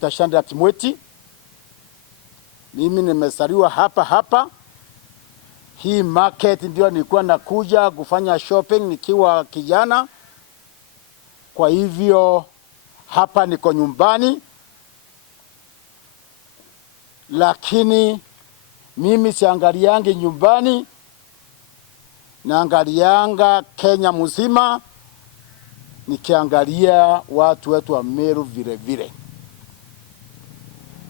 Tashanda MWITI. Mimi nimesaliwa hapa. Hii market ndio nilikuwa nakuja kufanya shopping nikiwa kijana. Kwa hivyo hapa niko nyumbani. Lakini mimi siangaliangi nyumbani, naangalianga Kenya mzima, nikiangalia watu wetu wa Meru vile vile.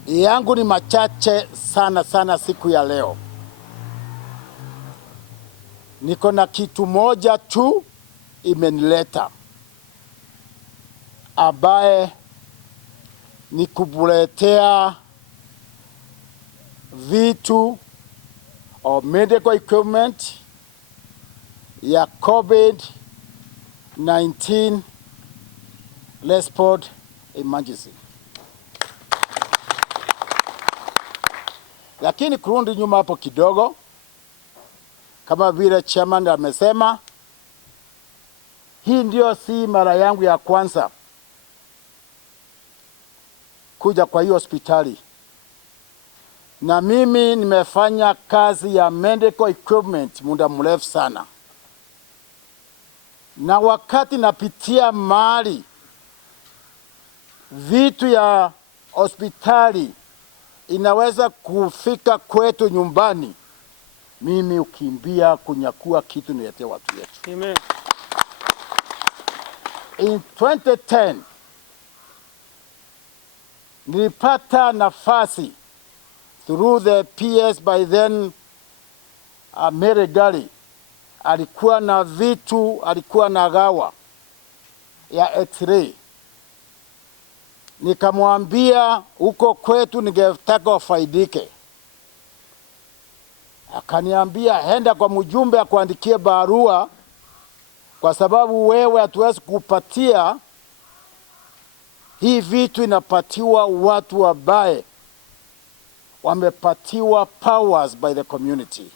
Yangu ni machache sana siku ya leo. Niko na kitu moja tu imenileta, ambaye ni kubuletea vitu au medical equipment ya COVID-19 response emergency. Lakini kurudi nyuma hapo kidogo, kama vile chairman amesema, hii ndio si mara yangu ya kwanza kuja kwa hiyo hospitali. Na mimi nimefanya kazi ya medical equipment muda mrefu sana. Na wakati napitia mahali vitu ya hospitali inaweza kufika kwetu nyumbani, mimi ukimbia kunyakua kitu niletea watu yetu. Amen. In 2010 nilipata nafasi through the PPEs by then Mary Gali alikuwa na vitu, alikuwa na gawa ya x-ray. Nikamwambia huko kwetu ningetaka wafaidike. Akaniambia henda kwa mjumbe akuandikie barua, kwa sababu wewe hatuwezi kupatia hii vitu, inapatiwa watu wabaye wamepatiwa powers by the community.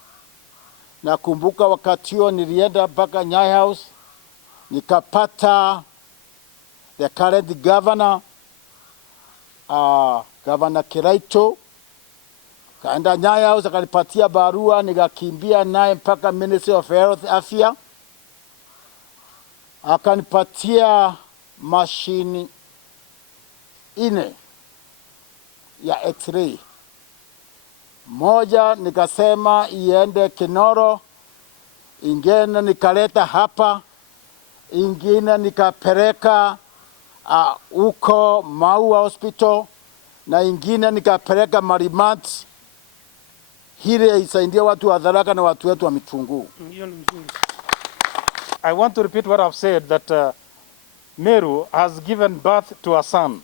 Nakumbuka wakati huo nilienda mpaka Nyayo House, nikapata the current governor, Governor Kiraito. Kaenda Nyayo House akanipatia barua, nikakimbia naye mpaka Ministry of Health Afya. Akanipatia mashini 4 ya x-ray. Moja nikasema iende Kinoro, ingine nikaleta hapa, ingine nikapeleka uko Maua Hospital, na ingine nikapeleka Marimat, hile isaidie watu wa Tharaka na watu wetu wa Mitunguu. I want to repeat what I've said, that Meru has given birth to a son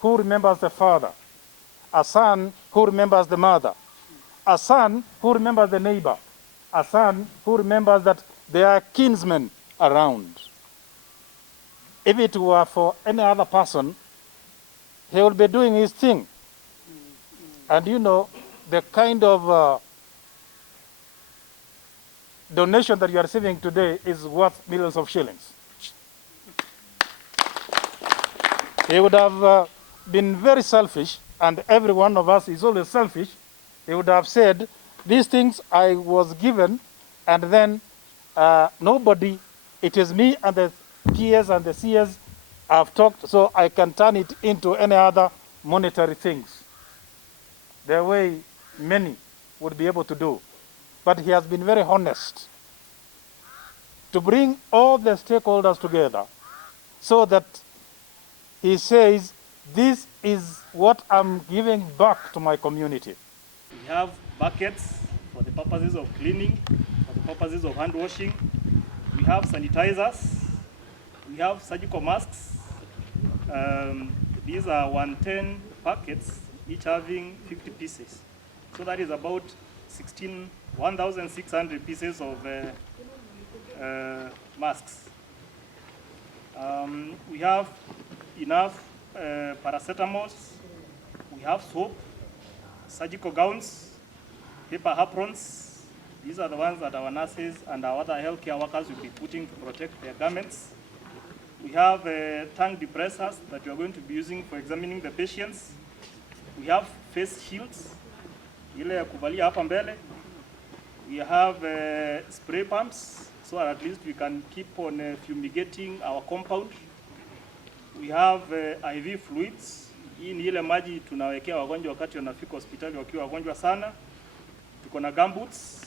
who remembers the father, a son who remembers the mother, a son who remembers the neighbor, a son who remembers that there are kinsmen around. If it were for any other person, he will be doing his thing. And you know, the kind of donation that you are receiving today is worth millions of shillings. He would have been very selfish, and every one of us is always selfish. He would have said, these things I was given, and then nobody, it is me and the PPEs and the CS have talked, so I can turn it into any other monetary things, the way many would be able to do. But he has been very honest to bring all the stakeholders together so that he says, this is what I'm giving back to my community. We have buckets for the purposes of cleaning, for the purposes of hand washing. We have sanitizers. We have surgical masks. These are 110 packets, each having 50 pieces. So that is about 1,600 pieces of masks. We have enough paracetamols. We have soap, surgical gowns, paper aprons. These are the ones that our nurses and our other healthcare workers will be putting to protect their garments. We have tongue depressors that we are going to be using for examining the patients. We have face shields, ile ya kuvalia hapa mbele. We have spray pumps, so at least we can keep on fumigating our compound. We have IV fluids. Hii ni ile maji tunawekea wagonjwa wakati wanafika hospitali wakiwa wagonjwa sana. Tuko na gumboots,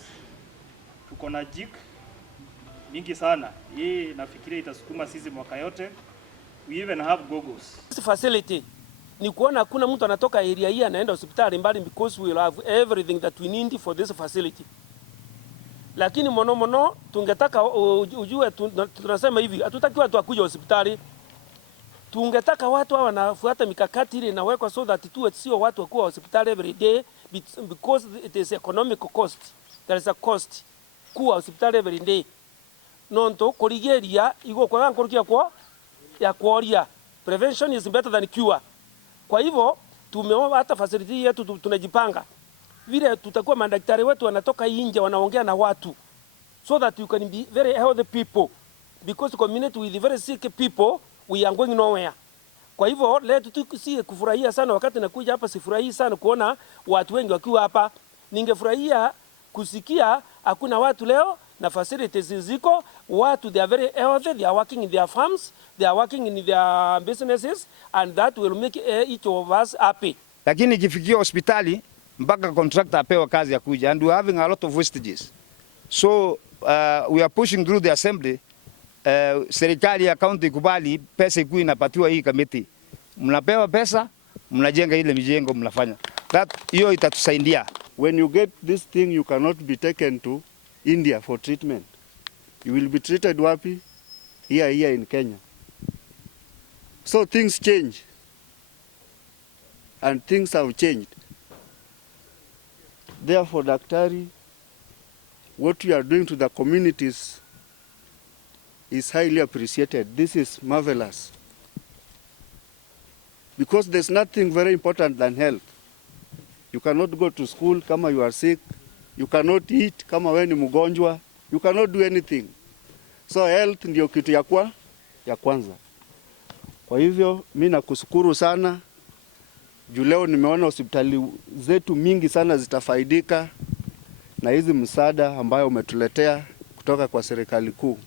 tuko na jik mingi sana. Hii nafikiria itasukuma sisi mwaka yote. We even have goggles. This facility ni kuona hakuna mtu anatoka area hii anaenda hospitali mbali, because we will have everything that we need for this facility. Lakini mono tungetaka ujue, tunasema hivi, hatutaki watu wakuja hospitali. Tungetaka watu hao wanafuata mikakati ile inawekwa, so that sio watu wakuwa hospitali every day, because it is economic cost. There is a cost kuwa hospitali every day. Nonto kurigeria igo kwa nkurukia kwa ya kuoria. Prevention is better than cure. Kwa hivyo tumeomba hata facility yetu tunajipanga vile tutakuwa madaktari wetu wanatoka nje wanaongea na watu, so that you can be very healthy people, because community with very sick people we are going nowhere. Kwa hivyo leo tusiye kufurahia sana wakati nakuja hapa, sifurahii sana kuona watu wengi wakiwa hapa. Ningefurahia kusikia hakuna watu leo na facilities ziko, watu they are very healthy, they are working in their farms, they are working in their businesses, and that will make each of us happy. Lakini ikifikia hospitali mpaka contractor apewa kazi ya kuja, and we are having a lot of wastages. So we are pushing through the assembly. Serikali ya county kubali pesa ikuwe inapatiwa hii kamiti. Mnapewa pesa, mnajenga ile mijengo mnafanya. Hiyo itatusaidia. When you get this thing, you cannot be taken to India for treatment. You will be treated wapi? Here in Kenya. So things change. And things have changed. Therefore, daktari, what you are doing to the communities is highly appreciated. This is marvelous. Because there's nothing very important than health. You cannot go to school kama you are sick. You cannot eat kama wewe ni mgonjwa. You cannot do anything. So health ndio kitu ya kwanza. Kwa hivyo mimi nakushukuru sana. Juu leo nimeona hospitali zetu mingi sana zitafaidika na hizi msaada ambayo umetuletea kutoka kwa serikali kuu.